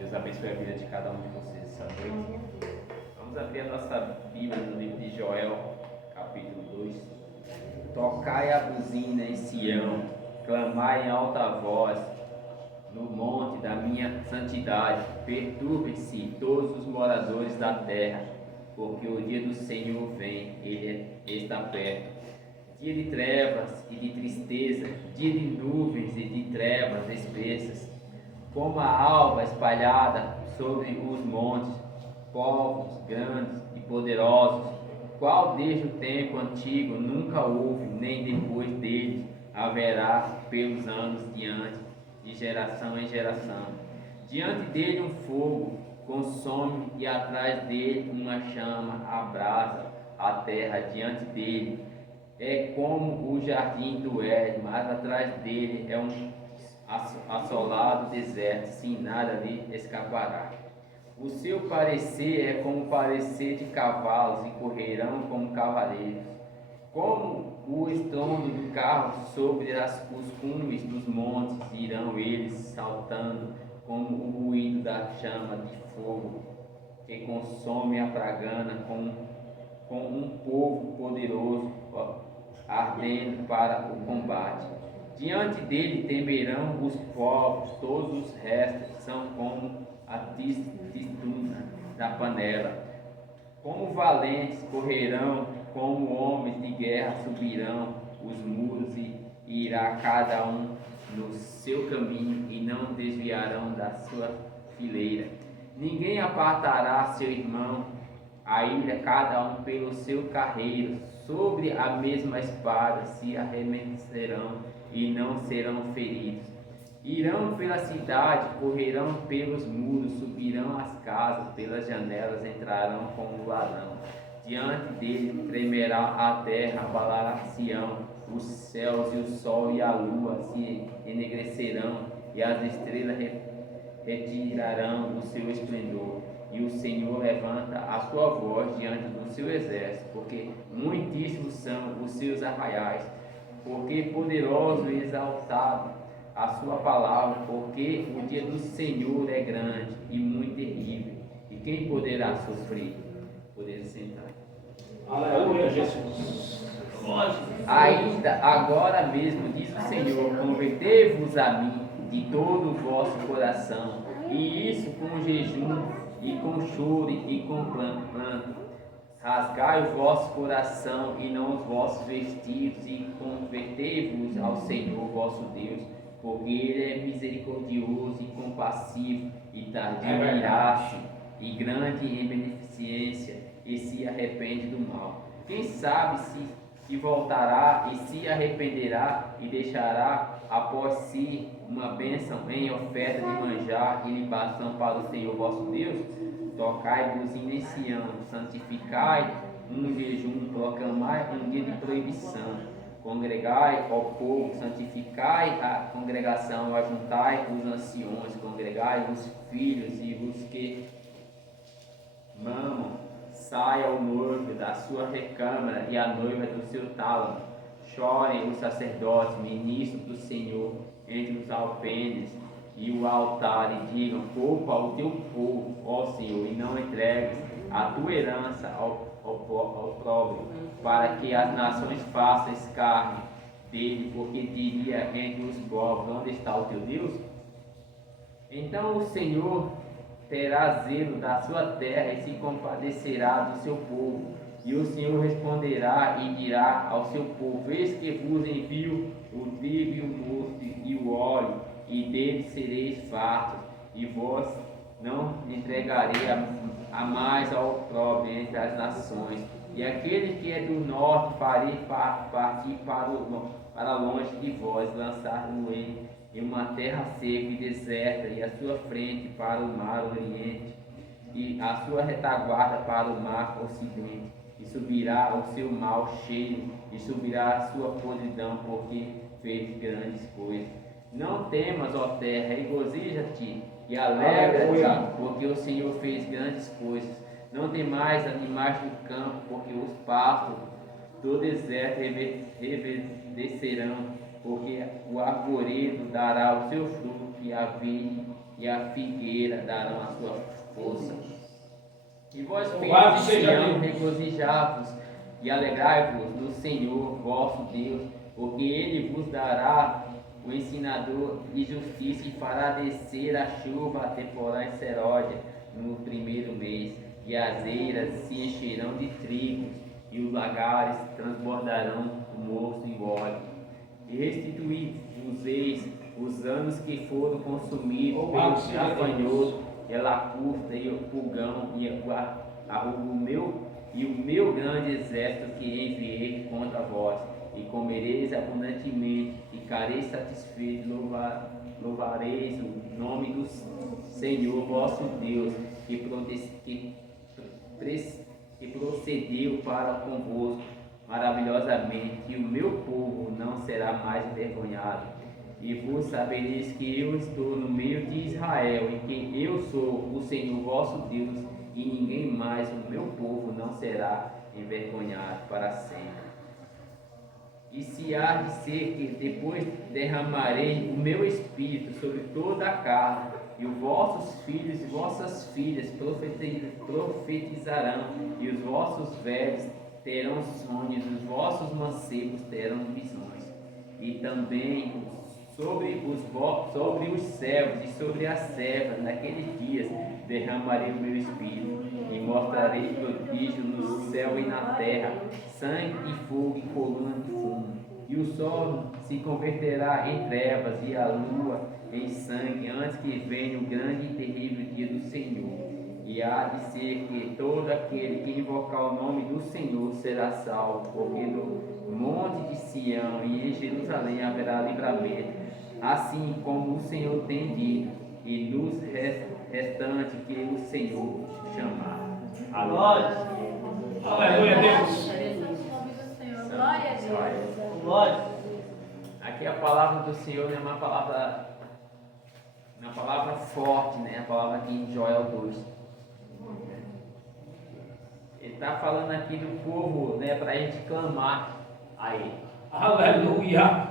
Deus abençoe a vida de cada um de vocês essa noite. Vamos abrir a nossa Bíblia no livro de Joel, capítulo 2. Tocai a buzina em Sião, clamai em alta voz no monte da minha santidade. Perturbem-se todos os moradores da terra, porque o dia do Senhor vem, ele está perto. Dia de trevas e de tristeza, dia de nuvens e de trevas espessas, como a alva espalhada sobre os montes, povos grandes e poderosos, qual desde o tempo antigo nunca houve, nem depois dele haverá pelos anos diante, de geração em geração. Diante dele um fogo consome e atrás dele uma chama abrasa a terra diante dele. É como o jardim do Éden, mas atrás dele é um assolado deserto, sem nada lhe escapará. O seu parecer é como o parecer de cavalos, e correrão como cavaleiros. Como o estrondo do carro sobre os cumes dos montes, irão eles saltando, como o ruído da chama de fogo, que consome a pragana, com um povo poderoso ardendo para o combate. Diante dele temerão os povos, todos os restos são como a testuna da panela. Como valentes correrão, como homens de guerra subirão os muros e irá cada um no seu caminho e não desviarão da sua fileira. Ninguém apartará seu irmão, a ira cada um pelo seu carreiro, sobre a mesma espada se arremesserão e não serão feridos. Irão pela cidade, correrão pelos muros, subirão as casas, pelas janelas entrarão como ladrão. Diante dele tremerá a terra, abalará Sião, os céus e o sol e a lua se enegrecerão, e as estrelas retirarão o seu esplendor. E o Senhor levanta a sua voz diante do seu exército, porque muitíssimos são os seus arraiais, porque poderoso e exaltado a sua palavra, porque o dia do Senhor é grande e muito terrível, e quem poderá sofrer? Poder sentar. Aleluia, Jesus. Ainda agora mesmo, diz o Senhor, convertei-vos a mim de todo o vosso coração, e isso com jejum, e com choro, e com pranto. Rasgai o vosso coração e não os vossos vestidos, e convertei-vos ao Senhor vosso Deus, porque Ele é misericordioso e compassivo, e tardio em irar-se, e grande em beneficência, e se arrepende do mal. Quem sabe se voltará e se arrependerá e deixará após si uma bênção em oferta de manjar e libação para o Senhor vosso Deus? Tocai buzina em Sião, santificai um jejum, proclamai um dia de proibição. Congregai ao povo, santificai a congregação, ajuntai os anciões, congregai os filhos e os que mamam. Saia o noivo da sua recâmara e a noiva do seu tálamo. Chorem os sacerdotes, ministros do Senhor, entre os alpenes e o altar, e digam: poupa o teu povo, ó Senhor, e não entregues a tua herança ao pobre, para que as nações façam escárnio dele, porque diria entre os povos: onde está o teu Deus? Então o Senhor terá zelo da sua terra e se compadecerá do seu povo. E o Senhor responderá e dirá ao seu povo: eis que vos envio o trigo e o mosto e o óleo, e dele sereis fartos, e vós não entregarei a mais ao opróbrio entre as nações. E aquele que é do norte farei partir para longe de vós, lançar-no-ei em uma terra seca e deserta, e a sua frente para o mar oriente, e a sua retaguarda para o mar ocidente. E subirá o seu mal cheio, e subirá a sua podridão, porque fez grandes coisas. Não temas, ó terra, regozija-te e alegra-te, porque o Senhor fez grandes coisas. Não temais animais do campo, porque os pastos do deserto reverdecerão, porque o arvoredo dará o seu fruto, que a vide e a figueira darão a sua força. E vós, Louvado filhos de seja Sião, Deus. regozijai-vos e alegrai-vos no Senhor vosso Deus, porque Ele vos dará o ensinador de justiça e fará descer a chuva temporal seródia no primeiro mês, e as eiras se encherão de trigo, e os lagares transbordarão o mosto e o óleo. E restituí-vos-eis os anos que foram consumidos Louvado pelo seja gafanhoto, e a lacusta, e o pulgão, e o meu grande exército que enviei contra vós, e comereis abundantemente, ficareis satisfeitos, louvareis o nome do Senhor vosso Deus, que procedeu para convosco maravilhosamente, e o meu povo não será mais envergonhado. E vos sabereis que eu estou no meio de Israel, e que eu sou o Senhor vosso Deus, e ninguém mais, o meu povo, não será envergonhado para sempre. E se há de ser que depois derramarei o meu espírito sobre toda a carne, e os vossos filhos e vossas filhas profetizarão, e os vossos velhos terão sonhos, os vossos mancebos terão visões. E também sobre os servos e sobre as servas, naqueles dias derramarei o meu espírito, e mostrarei prodígio no céu e na terra, sangue e fogo e coluna de fumo. E o sol se converterá em trevas e a lua em sangue, antes que venha o grande e terrível dia do Senhor. E há de ser que todo aquele que invocar o nome do Senhor será salvo, porque no monte de Sião e em Jerusalém haverá livramento, assim como o Senhor tem dito, e nos restantes que o Senhor chamar. Glória. Aleluia, Deus. Glória a Deus. Glória. Aqui a palavra do Senhor é uma palavra forte, né? A palavra aqui em Joel 2. Ele está falando aqui do povo, né? Para a gente clamar a Ele. Aleluia.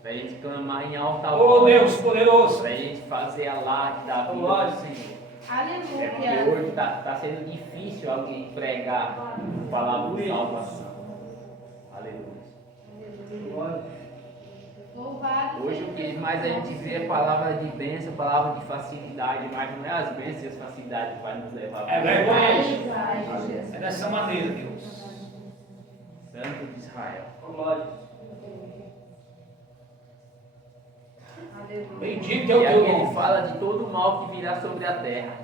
Para a gente clamar em alta Oh, voz. Deus poderoso. Para a gente fazer alarde da vida Glória. do Senhor. Aleluia. É porque hoje está sendo difícil alguém pregar a palavra de salvação. Aleluia. Glória. Louvado Hoje o que mais a gente vê é palavra de bênção, palavra de facilidade, mas não é as bênçãos e as facilidades que vai nos levar É verdade. Deus. É dessa maneira, Deus. Santo de Israel. Glória. Aleluia. Bendito é E o aqui teu ele nome. fala de todo o mal que virá sobre a terra.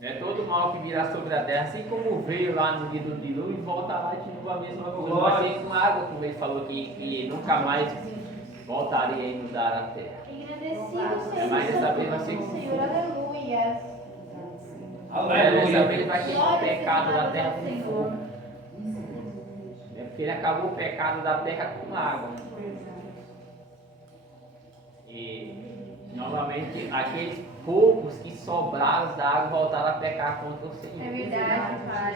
É todo o mal que virá sobre a terra, assim como veio lá no dia do dilúvio, voltará de novo a mesma coisa. Vai ser com água, como ele falou que nunca mais voltaria a inundar a terra. Agradecido seja Mas dessa vez vai o ser com Senhor. fogo. Aleluia. Dessa vez Aleluia. vai queimar o Glória pecado seja da terra ao com Senhor. fogo. É porque ele acabou o pecado da terra com água. E novamente aqueles poucos que sobraram da água voltaram a pecar contra o Senhor. É verdade, Pai.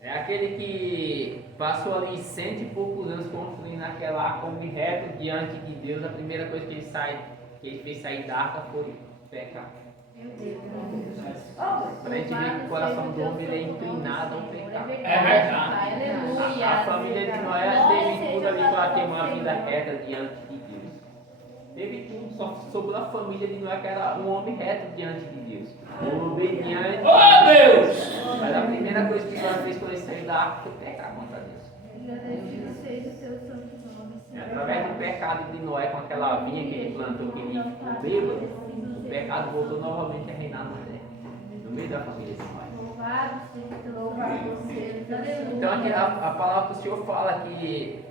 É aquele que passou ali 100 e poucos anos construindo aquela arca como reto diante de Deus. A primeira coisa que ele fez sair da arca foi pecar. Meu Deus. Para a gente ver que o coração do homem ele é inclinado ao pecado. É verdade, Pai. Aleluia. A família de Noé Glória teve tudo seja ali para ter ao uma Senhor. vida reta diante de Deus. Teve tudo, só sobrou a família de Noé que era um homem reto diante de Deus. Um obediente. Oh, Deus. Mas a primeira coisa que Noé fez quando ele saiu da arca foi pecar contra Deus. Agradecido seja o teu santo nome, É Senhor. através do pecado de Noé com aquela vinha que ele plantou, que ele ficou bêbado, o pecado voltou novamente a reinar na terra, no meio da família de Noé. Louvado seja o teu louvado seja. Aleluia. Então aqui a palavra do Senhor fala que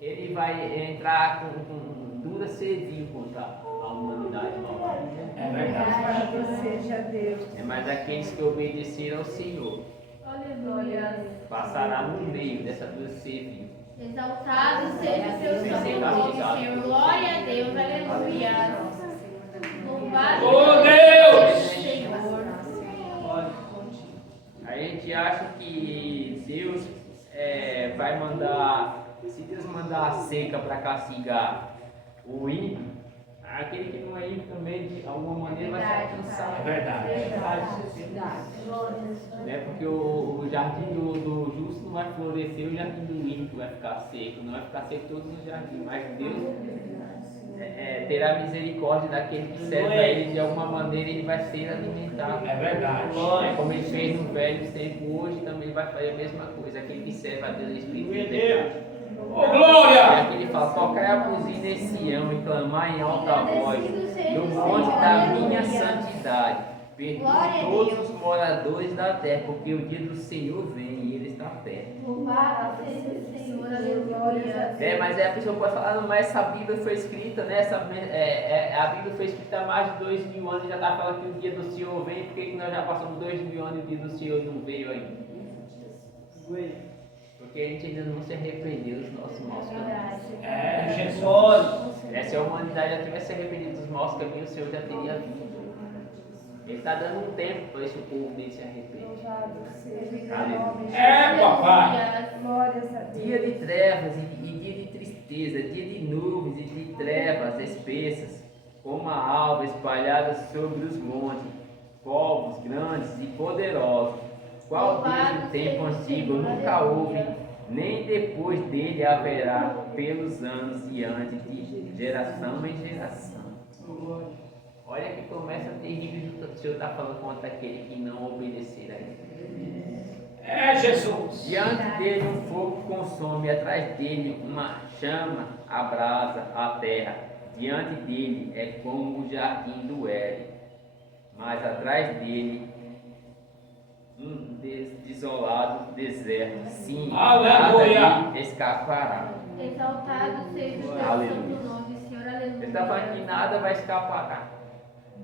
ele vai entrar com dura serviço contra a humanidade novamente. É verdade. Louvado seja Deus. É, mas aqueles que obedeceram ao Senhor Aleluia. passará no meio dessa dura serviço. Exaltado seja o teu santo nome, Senhor. Glória a Deus. Aleluia. Louvado Oh, seja Deus. o Senhor. A gente acha que Deus vai mandar, se Deus mandar a seca para castigar O ímpio, aquele que não é ímpio também, de alguma maneira, vai se alcançar. É verdade. Né? Porque o jardim do justo não vai florescer, o jardim do ímpio vai ficar seco. Não vai ficar seco todos os jardins, mas Deus terá misericórdia daquele que serve a Ele de alguma maneira, ele vai ser alimentado. É verdade. É como ele fez no velho tempo, hoje também vai fazer a mesma coisa. Aquele que serve a Deus é espírito de verdade. Ô, glória! E aqui ele fala: tocai a buzina em Sião e clamai em alta voz no monte da minha santidade. Perdoe todos os moradores da terra, porque o dia do Senhor vem e ele está perto. Louvado seja o Senhor, aleluia. Mas a pessoa pode falar: não, mas essa Bíblia foi escrita, né? A Bíblia foi escrita há mais de 2000 anos e já está falando que o dia do Senhor vem. Por que nós já passamos 2000 anos e o dia do Senhor não veio ainda? Porque a gente ainda não se arrependeu dos nossos maus caminhos. É, Jesus. Se a humanidade já tivesse se arrependido dos maus caminhos, o Senhor já teria vindo. Ele está dando um tempo para esse povo dele se arrepender. Aleluia. É, papai. Dia de trevas e dia de tristeza, dia de nuvens e de trevas espessas, como a alva espalhada sobre os montes, povos grandes e poderosos, qual desde o tempo antigo nunca houve, nem depois dele haverá, pelos anos diante, de geração em geração. Olha que promessa terrível que o Senhor está falando contra aquele que não obedecer a Ele. É, Jesus. Diante dele um fogo consome, atrás dele uma chama abrasa a terra. Diante dele é como o jardim do Éden, mas atrás dele um desolado deserto. Sim, Aleluia. nada lhe escapará. Exaltado seja o teu Aleluia. santo nome, Senhor, aleluia. Ele está falando que nada vai escapar.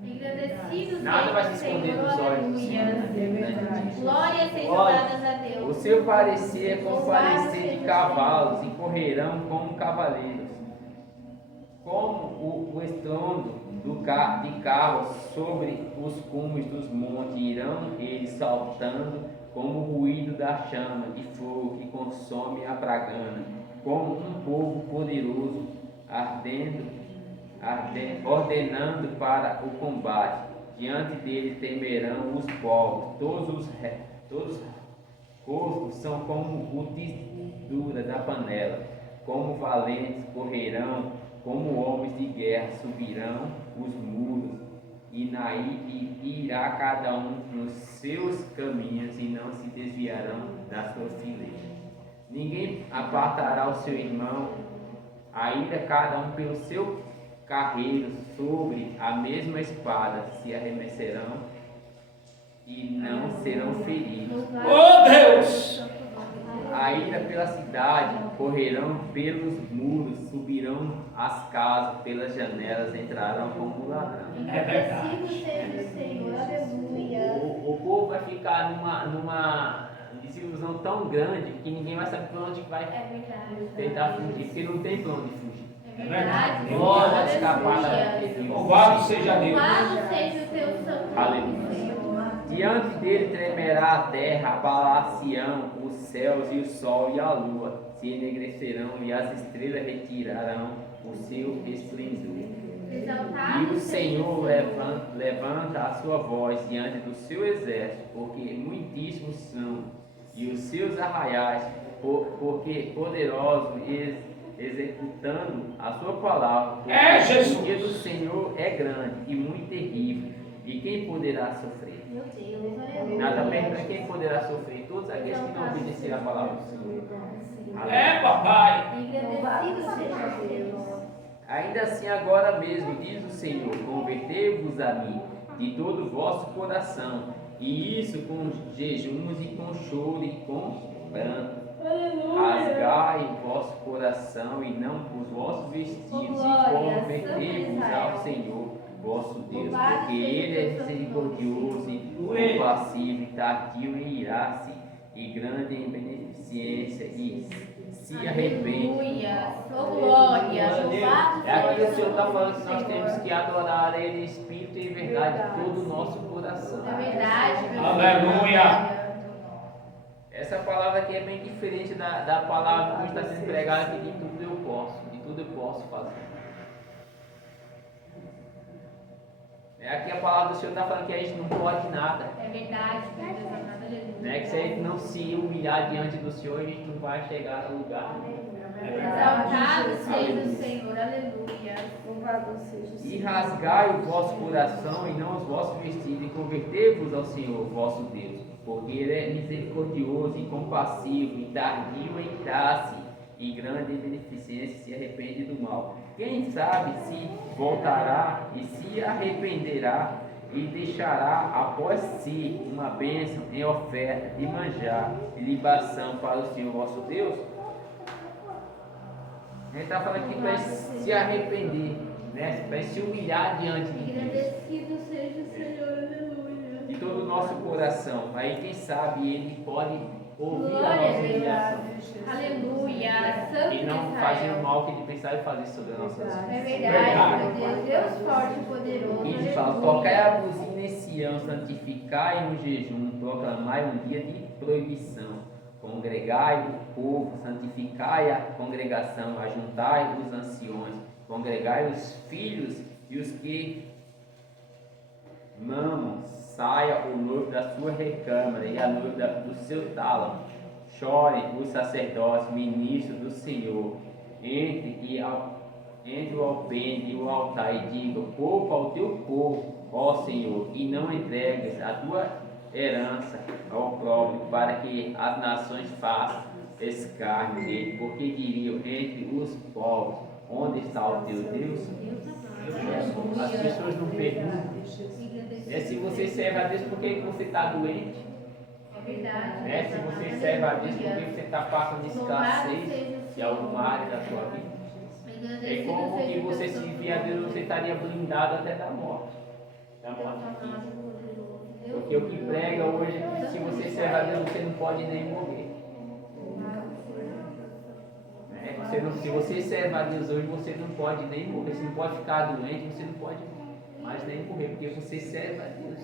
Engrandecido Nada vai seja se o esconder Senhor, dos olhos do aleluia. Senhor. Glórias sejam dadas a Deus. O seu parecer é como parecer de cavalos e correrão como cavaleiros. Como o estrondo de carros sobre os cumes dos montes, irão eles saltando como o ruído da chama de fogo que consome a bragana, como um povo poderoso ordenando para o combate. Diante dele temerão os povos, todos os rostos são como gotidura da panela, como valentes correrão, como homens de guerra subirão os muros, e irá cada um nos seus caminhos e não se desviarão da sua fileira. Ninguém apartará o seu irmão, a ira cada um pelo seu carreiro, sobre a mesma espada se arremesserão e não serão feridos. Oh, Deus. A ira pela cidade, correrão pelos muros, subirão as casas, pelas janelas, entrarão como ladrão. É verdade. Engrandecido seja o Senhor, aleluia. O povo vai ficar numa desilusão tão grande que ninguém vai saber para onde vai É verdade. tentar fugir, porque não tem para onde fugir. É verdade. Não pode escapar Aleluia. daquele Louvado seja Deus. Louvado seja o teu santo nome, Aleluia. Senhor. Diante dele tremerá a terra, abalar-se-ão os céus e o sol e a lua, se enegrecerão e as estrelas retirarão o seu esplendor. Exaltado E o seja Senhor levanta a sua voz diante do seu exército, porque muitíssimos são, e os seus arraiais, porque poderosos executando a sua palavra. Porque É, Jesus. o dia do Senhor é grande e muito terrível, e quem poderá sofrer? Meu Deus, aleluia. Nada menos quem poderá sofrer? Todos aqueles que não obedeceram a palavra do Senhor. É, papai. Engrandecido seja Deus. Ainda assim agora mesmo, diz o Senhor, convertei-vos a mim de todo o vosso coração, e isso com jejuns e com choro e com pranto. Rasgai o vosso coração e não os vossos vestidos, e convertei-vos ao Senhor vosso Deus, porque Ele é misericordioso e compassivo, e tardio em irar-se, e grande em beneficência, e se arrepende. Aleluia. Oh, glória. Louvado É aqui seja o Senhor está falando que nós Senhor. temos que adorar Ele em espírito e em verdade, de todo o nosso coração. É verdade, meu Aleluia. Essa palavra aqui é bem diferente da palavra que está sendo pregada aqui, de tudo eu posso fazer. aqui a palavra do Senhor está falando que a gente não pode nada. É verdade, Deus amado, aleluia. Né? Que se a gente não se humilhar diante do Senhor, a gente não vai chegar no lugar. Exaltado seja o Senhor, aleluia. Louvado seja o E Senhor. rasgai o vosso coração e não os vossos vestidos, e convertei-vos ao Senhor, vosso Deus, porque Ele é misericordioso e compassivo, e tardio em graça, e grande em beneficência, se arrepende do mal. Quem sabe se voltará e se arrependerá, e deixará após si uma bênção em oferta de manjar e libação para o Senhor vosso Deus. Ele está falando aqui para se arrepender, né? Para se humilhar diante de Deus, Agradecido seja o Senhor, aleluia. de todo o nosso coração. Aí quem sabe Ele pode ouvir a Glória a nossa Deus. humilhação Aleluia, Santo e não de fazer o Israel. mal que Ele pensar e fazer sobre as nossas vidas. É verdade, meu Deus, Deus forte e poderoso. E ele fala: tocai a buzina em Sião, santificai no jejum, proclamai um dia de proibição. Congregai o povo, santificai a congregação, ajuntai os anciões, congregai os filhos e os que mamam, saia o noivo da sua recâmara e a noiva do seu tálamo. Chorem os sacerdotes, ministros do Senhor, entre o alpendre e o altar e diga: poupa ao teu povo, ó Senhor, e não entregues a tua herança ao próprio, para que as nações façam escárnio dele, porque diriam entre os povos: onde está o teu Deus? As pessoas não perguntam se você serve a Deus, por que você está doente? É verdade. Se você serve a Deus, por que você está passando escassez em alguma área da sua vida? É como que você se via a Deus, você estaria blindado até da morte. Da morte física. Porque o que prega hoje, se você serve a Deus, você não pode nem morrer. Se você serve a Deus hoje, você não pode nem morrer. Você não pode ficar doente, você não pode mais nem morrer, porque você serve a Deus.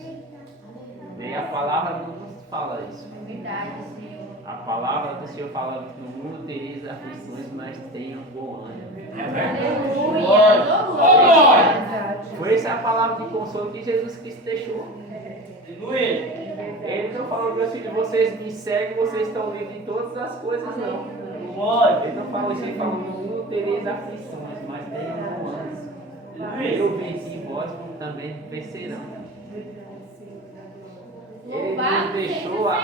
Nem a palavra não nos fala isso. É verdade, Senhor. A palavra do Senhor fala: no mundo tereis aflições, mas tenham bom ânimo. Aleluia, glória. Foi essa a palavra de consolo que Jesus Cristo deixou. Aleluia. Ele não falou: meus filhos, vocês me seguem, vocês estão livres de todas as coisas, não. Glória. Ele não falou isso, ele falou: no mundo tereis aflições, mas tenham bom ânimo. Eu venci, vós também vencerão. Ele nos deixou a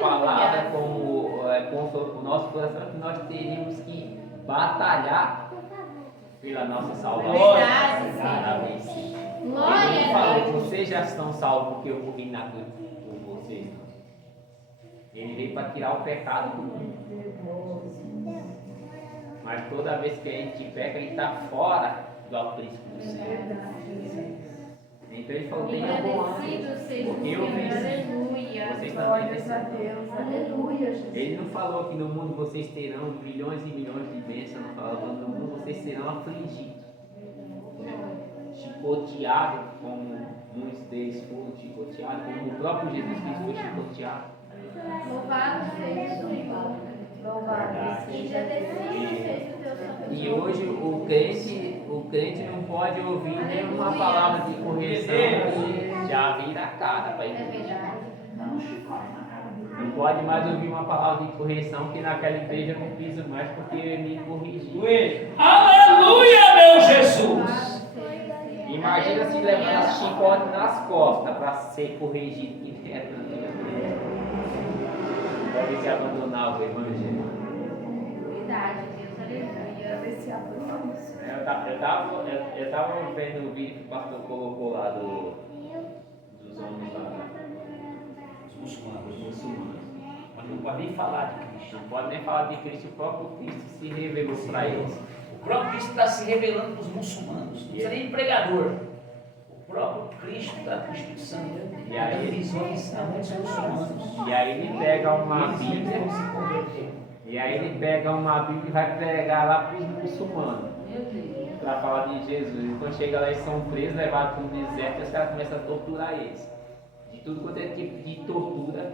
palavra como consolo para o nosso coração, que nós teríamos que batalhar pela nossa salvação. Verdade, Para vencer. Glória Ele não a falou: Deus. vocês já estão salvos porque eu morri na cruz por vocês. Ele veio para tirar o pecado do mundo. Mas toda vez que a gente peca, a gente está fora do aprisco do Senhor. Então ele falou: tenha bom ânimo, Agradecido seja o porque eu Senhor, venci. aleluia. Vocês também Glórias a venceram. Deus. Aleluia, Jesus. Ele não falou que no mundo vocês terão milhões e milhões de bênçãos, não falou: no mundo vocês serão afligidos, chicoteados, como muitos deles foram chicoteados, como o próprio Jesus Cristo foi chicoteado. Louvado seja o Senhor. Louvado seja Agradecido seja o teu santo E nome. hoje o crente não pode ouvir nenhuma palavra de correção que já vira a cara para É ele. verdade. Não pode mais ouvir uma palavra de correção que naquela igreja eu não piso mais porque me corrigiu. Aleluia, meu Jesus. Louvado seja o Senhor. Imagina se levar chicote nas costas para ser corrigido que dentro da igreja. Deve se abandonar o evangelho. Verdade, Deus, aleluia. Eu tava vendo o vídeo que o pastor colocou lá dos homens lá, Os muçulmanos. dos muçulmanos. Mas não pode nem falar de Cristo. Não pode nem falar de Cristo, o próprio Cristo se revelou para eles. O próprio Cristo está se revelando para os muçulmanos. Não precisa nem pregador. O próprio Cristo está com o Espírito Santo. E aí visões a muitos muçulmanos. E aí ele pega uma Eles Bíblia, vão se converter. e aí ele pega uma Bíblia e vai pregar lá para os muçulmanos, Meu Deus. para falar de Jesus. E quando chega lá, eles são presos, levados para o deserto, e os caras começam a torturar eles. De tudo quanto é tipo de tortura,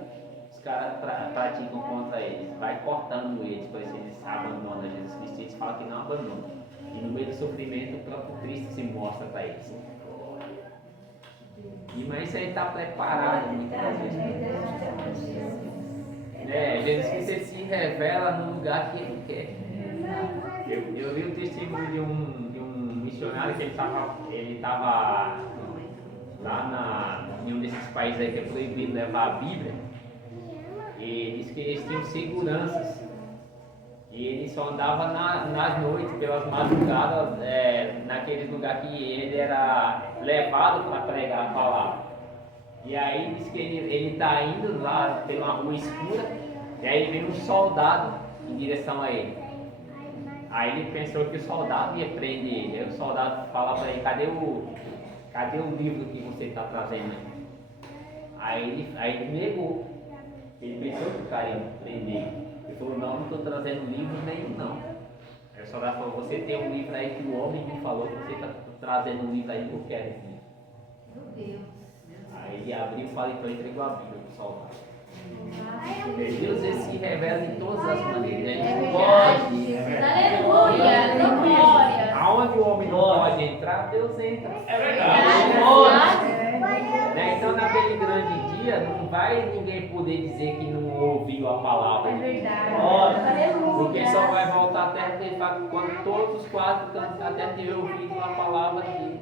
os caras praticam contra eles. Vai cortando eles, para ver se eles abandonam Jesus Cristo. Eles falam que não abandonam. E no meio do sofrimento, o próprio Cristo se mostra para eles. Mas isso aí está preparado muitas vezes. Jesus Cristo ele se revela no lugar que ele quer. Eu vi o testemunho de um missionário que ele estava lá em um desses países aí que é proibido levar a Bíblia. E ele disse que eles tinham seguranças. E ele só andava nas noites, pelas madrugadas, naqueles lugares que ele era levado para pregar a palavra. E aí diz que ele está indo lá pela rua escura, e aí ele vem um soldado em direção a ele. Aí ele pensou que o soldado ia prender ele. Aí o soldado fala para ele, cadê o livro que você está trazendo aí? Aí ele negou. Ele pensou que o cara ia prender. Ele falou, não estou trazendo livro nenhum não. Aí o soldado falou, você tem um livro aí que o homem me falou que você está trazendo um livro aí, eu quero esse livro. Meu Deus. Aí ele abriu e falou, então entregou a Bíblia para o soldado. Deus ele se revela em todas as maneiras. Ele pode. Aleluia. Glória. Aonde o homem não pode entrar, Deus entra. É verdade. Então naquele grande dia não vai ninguém poder dizer que não ouviu a palavra. É verdade. Porque só vai voltar à terra quando todos os quatro cantos da terra tiverem ouvido a palavra dele.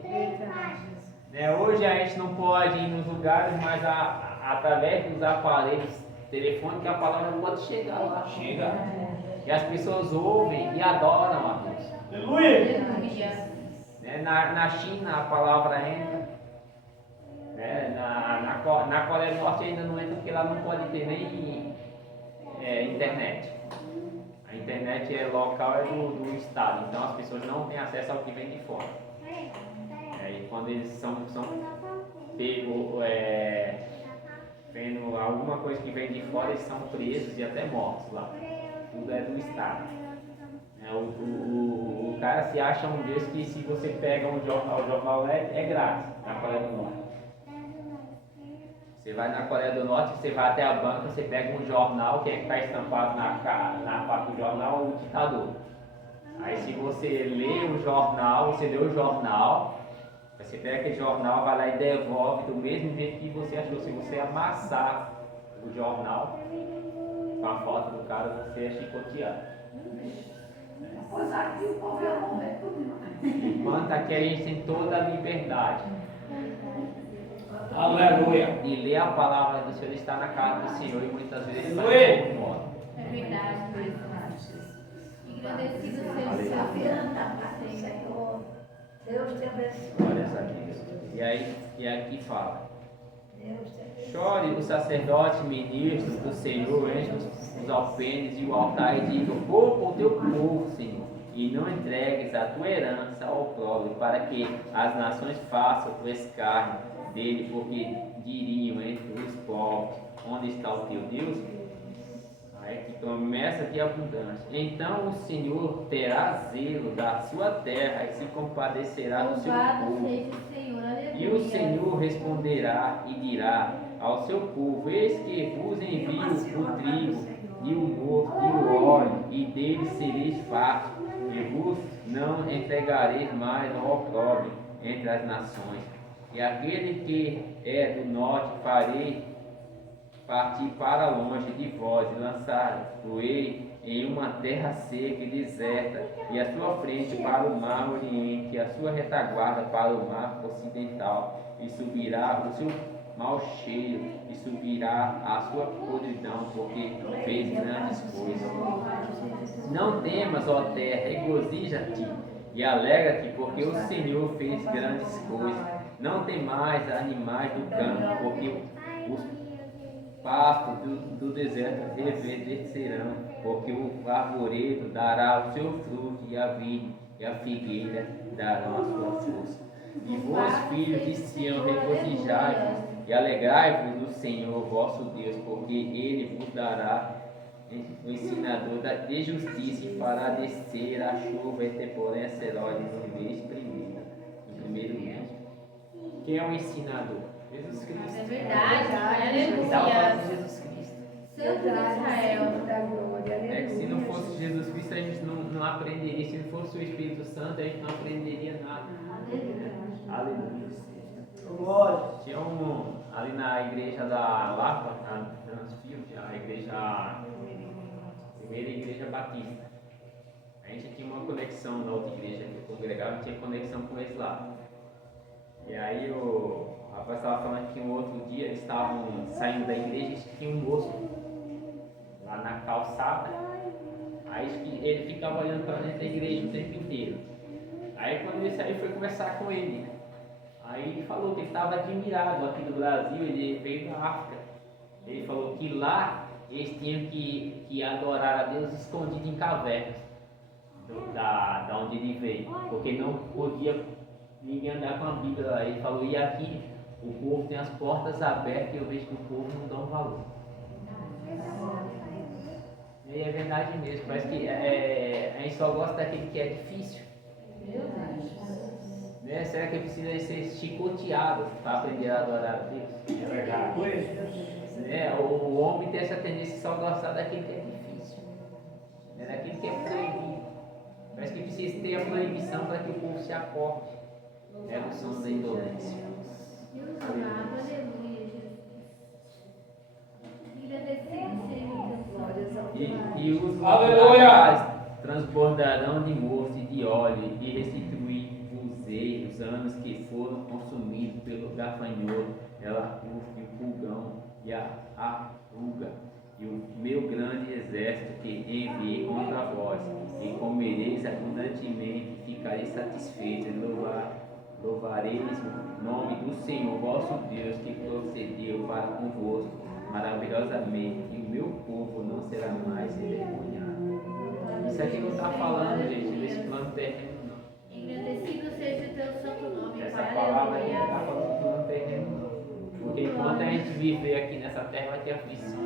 Hoje a gente não pode ir nos lugares, mas através dos aparelhos telefônicos a palavra pode chegar lá. Chega. E as pessoas ouvem e adoram a Deus. Aleluia. Aleluia. Na China a palavra entra. Na Coreia do Norte ainda não entra porque lá não pode ter nem internet. A internet local do estado, então as pessoas não têm acesso ao que vem de fora. E quando eles são pegos vendo alguma coisa que vem de fora, eles são presos e até mortos lá. Tudo é do estado. O cara se acha um Deus que se você pega o jornal é grátis na Coreia do Norte. Você vai na Coreia do Norte, você vai até a banca, você pega um jornal, quem é que está estampado na parte do jornal? O ditador. Aí se você lê o jornal, você pega aquele jornal, vai lá e devolve do mesmo jeito que você achou. Se você amassar o jornal com a foto do cara, você é chicoteado. Pois aqui o povo ia morrer. Enquanto aqui a gente tem toda a liberdade. Aleluia. E ler a palavra do Senhor, está na casa do Senhor e muitas vezes faz Aleluia. de modo. É verdade. Engrandecido seja o Aleluia. Senhor. Deus te abençoe. Glórias a Deus. E aqui fala. Deus te abençoe. Chore o sacerdote, ministros do Senhor, enche os alpendres e o altar e diga, poupa o teu povo, Senhor, e não entregues a tua herança ao pobre, para que as nações façam o escárnio dele, porque diriam entre os povos, onde está o teu Deus? Aí que promessa de abundância. Então o Senhor terá zelo da sua terra e se compadecerá do seu Louvado povo. seja o Senhor. Aleluia. E o Senhor responderá e dirá ao seu povo, eis que vos envio o trigo e o mosto e o óleo, e deles sereis fartos, e vos não entregareis mais ao opróbrio entre as nações. E aquele que é do norte farei partir para longe de vós, e lançar-o-ei em uma terra seca e deserta, e a sua frente para o mar oriente, e a sua retaguarda para o mar ocidental, e subirá o seu mau cheiro, e subirá a sua podridão, porque fez grandes coisas. Não temas, ó terra, regozija-te e alegra-te, porque o Senhor fez grandes coisas. Não temais animais do campo, porque os pastos do deserto reverdecerão, porque o arvoredo dará o seu fruto, e a vinha e a figueira darão a sua força. E vós, filhos de Sião, regozijai-vos e alegrai-vos no Senhor vosso Deus, porque Ele vos dará o ensinador de justiça e fará descer a chuva e temporã serode no mês primeiro, no primeiro mês. Quem é o ensinador? Jesus Cristo. É verdade. Estava falando Aleluia. de Jesus Cristo. Santo de Israel. Da glória, É que se não aleluia. fosse Jesus Cristo, a gente não aprenderia. Se não fosse o Espírito Santo, a gente não aprenderia nada. Aleluia. Tinha ali na igreja da Lapa, na Transfield, a primeira igreja batista. A gente tinha uma conexão na outra igreja que eu congregava, tinha conexão com eles lá. E aí o rapaz estava falando que um outro dia eles estavam saindo da igreja e tinha um moço lá na calçada. Aí ele ficava olhando para dentro da igreja o tempo inteiro. Aí quando ele saiu foi conversar com ele. Aí ele falou que ele estava admirado aqui no Brasil, ele veio da África. Ele falou que lá eles tinham que adorar a Deus escondido em cavernas, da onde ele veio, porque não podia ninguém andar com a Bíblia lá. Ele falou, e aqui o povo tem as portas abertas e eu vejo que o povo não dá um valor. E é verdade mesmo, parece que a gente só gosta daquele que é difícil. Né? Será que precisa ser chicoteado para aprender a adorar a Deus? É verdade. Né? O homem tem essa tendência só gostar daquele que é difícil, né? Daquele que é proibido. Parece que precisa ter a proibição para que o povo se acorde, né? Do som da indolência. Deus amado, aleluia, Jesus. E os lagares transbordarão de mosto e de óleo e restituir-vos os anos que foram consumidos pelo gafanhoto, ela e o pulgão e a ruga e o meu grande exército que enviei contra vós, e comereis abundantemente, e ficareis satisfeitos, e louvareis o nome do Senhor vosso Deus, que procedeu para convosco maravilhosamente, e o meu povo não será mais envergonhado. Isso aqui não está falando, gente, desse plano terreno, não. Engrandecido seja o teu santo nome, Essa Pai, palavra aqui não está aleluia. falando do plano terreno, não. Porque enquanto a gente viver aqui nessa terra, vai ter aflições.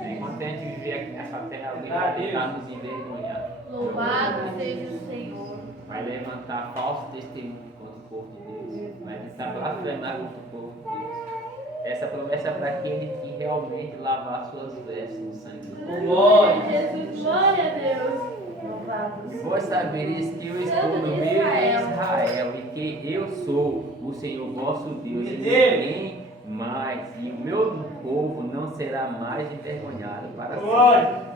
Enquanto a gente viver aqui nessa terra, alguém vai tentar nos envergonhar. Louvado seja o Senhor. Vai levantar falso testemunho contra o povo de Deus. Vai tentar blasfemar contra o povo de Deus. Essa promessa é para aquele que realmente lavar suas vestes no sangue do Cordeiro. Glória, Jesus, glória a Deus. Vós sabereis que eu estou no meio de Israel e que eu sou o Senhor vosso Deus e ninguém mais, e o meu povo não será mais envergonhado para sempre.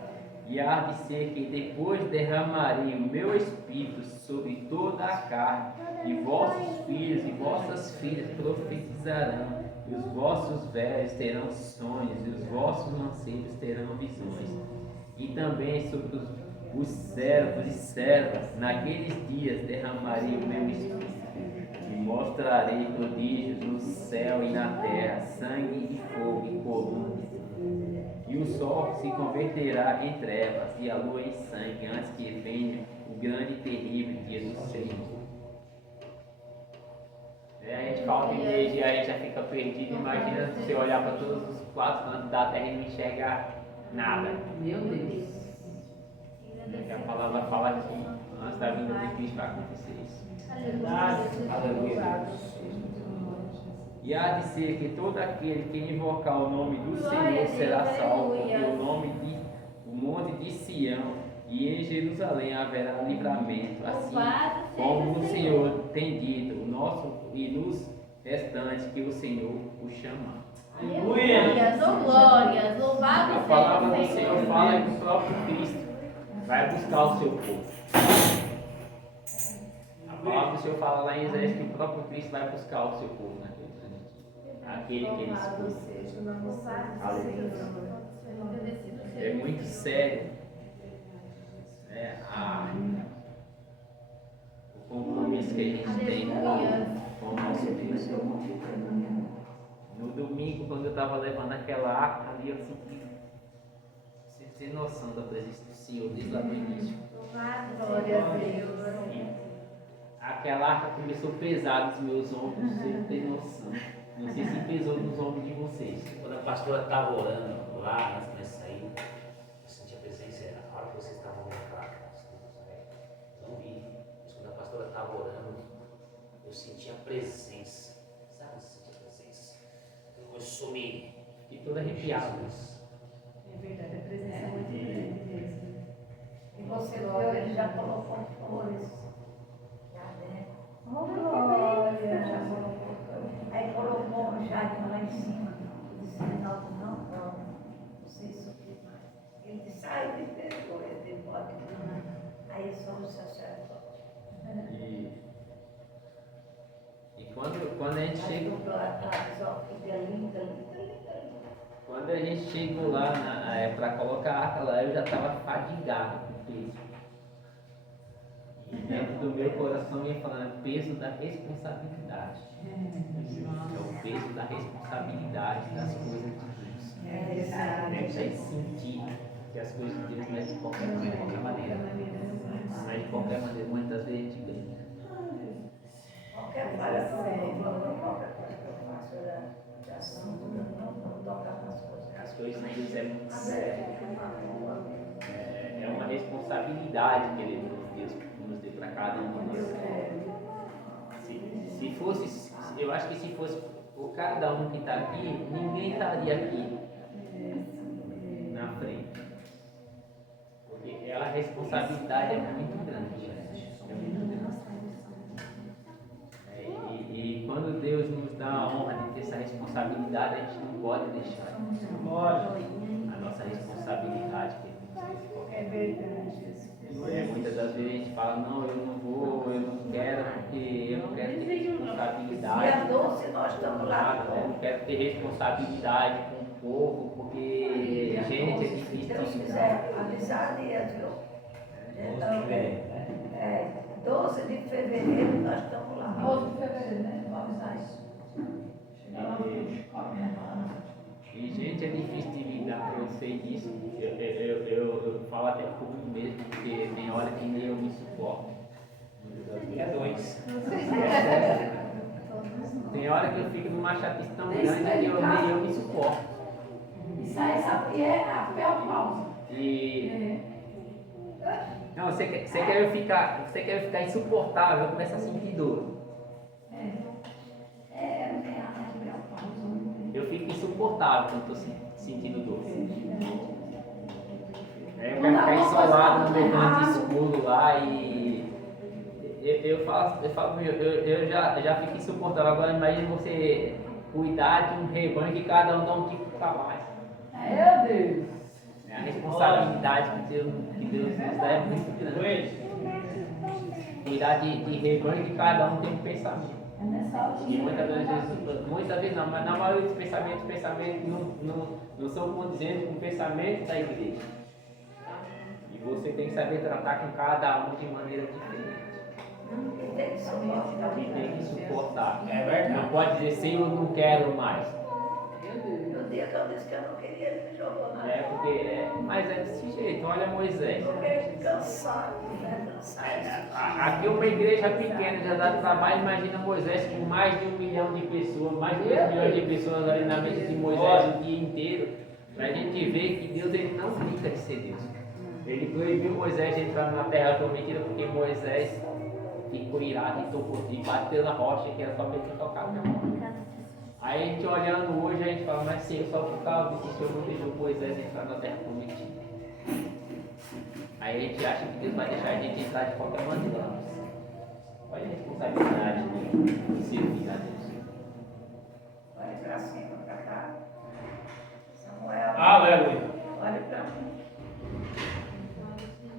E há de ser que depois derramarei o meu espírito sobre toda a carne, e vossos filhos e vossas filhas profetizarão, e os vossos velhos terão sonhos, e os vossos mancebos terão visões. E também sobre os servos e servas, naqueles dias derramarei o meu espírito, e mostrarei prodígios no céu e na terra, sangue e fogo e coluna de fogo. E o sol se converterá em trevas e a lua em sangue, antes que venha o grande e terrível dia do Senhor. A gente falta igreja e a gente já fica perdido. Imagina você olhar para todos os quatro cantos da terra e não enxergar nada. Meu Deus. Que a palavra fala que antes da vinda de Cristo vai acontecer isso. Aleluia. E há de ser que todo aquele que invocar o nome do Senhor será salvo, porque o monte de Sião e em Jerusalém haverá livramento, assim como o Senhor tem dito, o nosso e nos restantes que o Senhor o chama. Aleluia, glórias, louvado A seja palavra do o Senhor Senhor. fala que o próprio Cristo vai buscar o seu povo. A palavra do Senhor fala lá em Isaías que o próprio Cristo vai buscar o seu povo naquele dia. Aquele que ele escolhe. Aleluia. É muito sério. O compromisso que a gente tem com o nosso Deus. No domingo, quando eu estava levando aquela arca ali, eu senti, você tem noção da presença do Senhor desde lá do início. Glória a Deus. Aquela arca começou pesada nos meus ombros, você não tem noção. Não sei se pesou nos ombros de vocês. Quando a pastora estava orando lá, antes de sair, eu senti a presença, a hora que vocês estavam orando lá, não vi, mas quando a pastora estava orando, eu senti a presença, sabe, eu senti a presença, começou a me... Fiquei todo arrepiado. É verdade, a presença é muito grande mesmo. E você, ele já colocou flores. Oh, glória! Já colocou sai de vergonha, de bode. Aí somos sacerdotes. E quando a gente chega. Quando a gente chegou lá para colocar a arca lá, eu já estava fadigado com o peso. E dentro do meu coração ia falando peso da responsabilidade. É o peso da responsabilidade das coisas de Deus. A gente vai sentir que as coisas de Deus não é de qualquer maneira. Não é de qualquer maneira, muitas vezes a gente brinca. Qualquer falha, qualquer coisa que eu faço, já sinto, não tocar nas coisas. As coisas de Deus é muito sério. É uma responsabilidade que Ele nos deu para cada um de nós. Se fosse, eu acho que se fosse por cada um que está aqui, ninguém estaria aqui na frente. Porque a responsabilidade é muito grande, gente. É muito grande. E quando Deus nos dá a honra de ter essa responsabilidade, a gente não pode deixar. A nossa responsabilidade que Ele nos deu. É verdade isso. Muitas das vezes a gente fala, não, eu não vou, eu não quero, porque eu não quero ter E responsabilidade. a doce nós estamos lá. Eu não quero ter responsabilidade com o povo, porque, gente, é Se difícil Deus de quiser avisar dias, viu? Então, 12 de fevereiro nós estamos lá. 12 de fevereiro, né? Vou avisar isso. E, gente, é difícil de lidar, eu sei disso. Eu falo até comigo mesmo, porque tem hora que nem eu me suporto. É dois. Tem hora que eu fico numa chatice tão grande que nem eu me suporto. Isso aí, sabe o que é? A pior pausa. E. Não, você quer ficar insuportável, começa a sentir dor. Eu fico insuportável quando estou sentindo dor. Eu quero ficar isolado no meu canto escuro lá e eu já fico insuportável. Agora imagine você cuidar de um rebanho que cada um dá um tipo de trabalho. Meu Deus! A responsabilidade que Deus nos dá é muito grande. Cuidar de rebanho que cada um tem um pensamento. E muitas vezes não, mas na maioria dos pensamentos não são condizentes com o pensamento da igreja. E você tem que saber tratar com cada um de maneira diferente. E tem que suportar. É verdade. Não pode dizer sim, eu não quero mais. No dia que eu disse que eu não queria, ele me jogou na Mas é desse jeito, olha Moisés. Porque cansado, né? Aqui uma igreja pequena já dá trabalho, imagina Moisés com mais de 1 milhão de pessoas, mais de 2 milhões de pessoas ali na mente de Moisés o dia inteiro, para a gente ver que Deus ele não brinca de ser Deus. Ele proibiu Moisés de entrar na terra prometida porque Moisés ficou irado e bateu na rocha que era só para ele tocar na rocha. Aí a gente olhando hoje, a gente fala, mas Senhor, só por causa disso o Senhor não deixou Moisés entrar na terra prometida. Aí a gente acha que Deus vai deixar a gente entrar de qualquer maneira. Olha a responsabilidade de servir a Deus. Olha para cima, para cá. Samuel, Aleluia. olha para mim.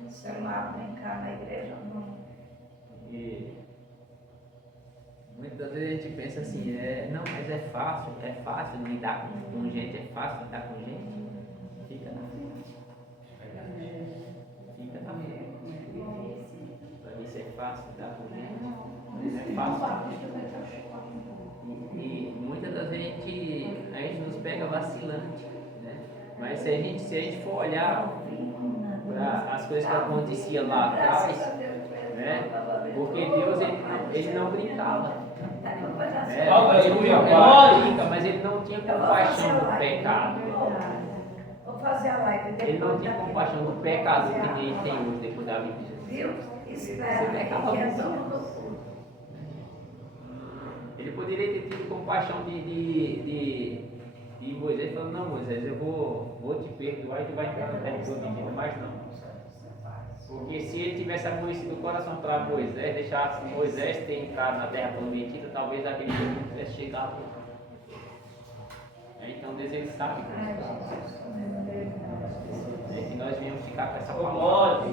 Celular, vem cá na igreja, não. E muitas vezes a gente pensa assim, não, mas é fácil lidar com gente, é fácil lidar com gente. Fica na frente. Fica na frente. Para mim isso é fácil lidar com gente. Mas é fácil. E muitas das vezes a gente nos pega vacilante, né? Mas se a gente for olhar para as coisas que aconteciam lá atrás, né? Porque Deus ele não brincava. Mas ele não tinha compaixão do pecado. Vou fazer a live. Ele não tinha compaixão do pecado que nem tem hoje depois da vida de Jesus. Viu? Espera, que é tudo. Ele poderia ter tido compaixão de Moisés, falando, não Moisés, eu vou te perdoar e tu vai entrar na terra prometida, mas não. Porque se ele tivesse amolecido o coração para Moisés, deixasse Moisés ter entrado na terra prometida, talvez aquele dia não tivesse chegado. Então Deus ele sabe que nós viemos ficar com essa palavra.